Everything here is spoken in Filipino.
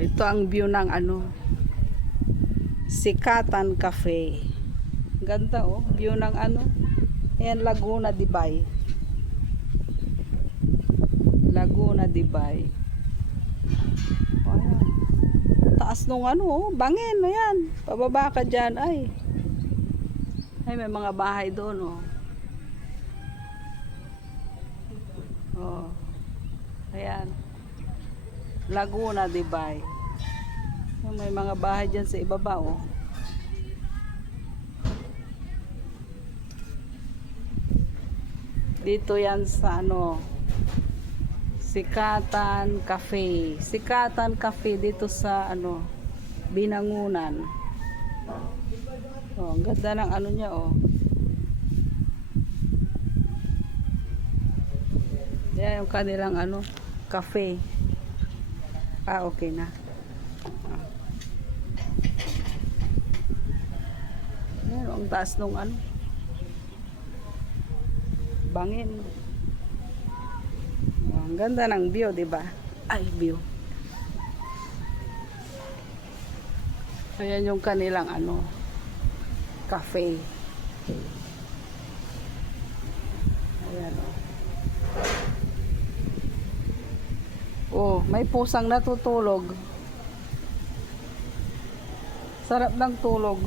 Ito ang view ng ano, Sikatan Cafe. Ganda oh, view ng ano. Ayan, Laguna de Bay. Laguna de Bay. Oh, ayan. Taas nung ano oh, bangin. Ayan, pababa ka dyan. Ay, may mga bahay doon oh. Oh. Ayan. Laguna de Bay. May mga bahay dyan sa ibaba oh. Dito yan sa ano, Sikatan Cafe. Sikatan Cafe dito sa ano, Binangunan. Oh, ang ganda ng ano niya oh. Yan yung kanilang ano, cafe. Ah, okay na. Yan, ang taas nung ano, bangin. Oh, ang ganda ng view, di ba? Ay, view. Ayan yung kanilang ano, cafe. Ayan oh. Oh, may pusang natutulog. Sarap ng tulog.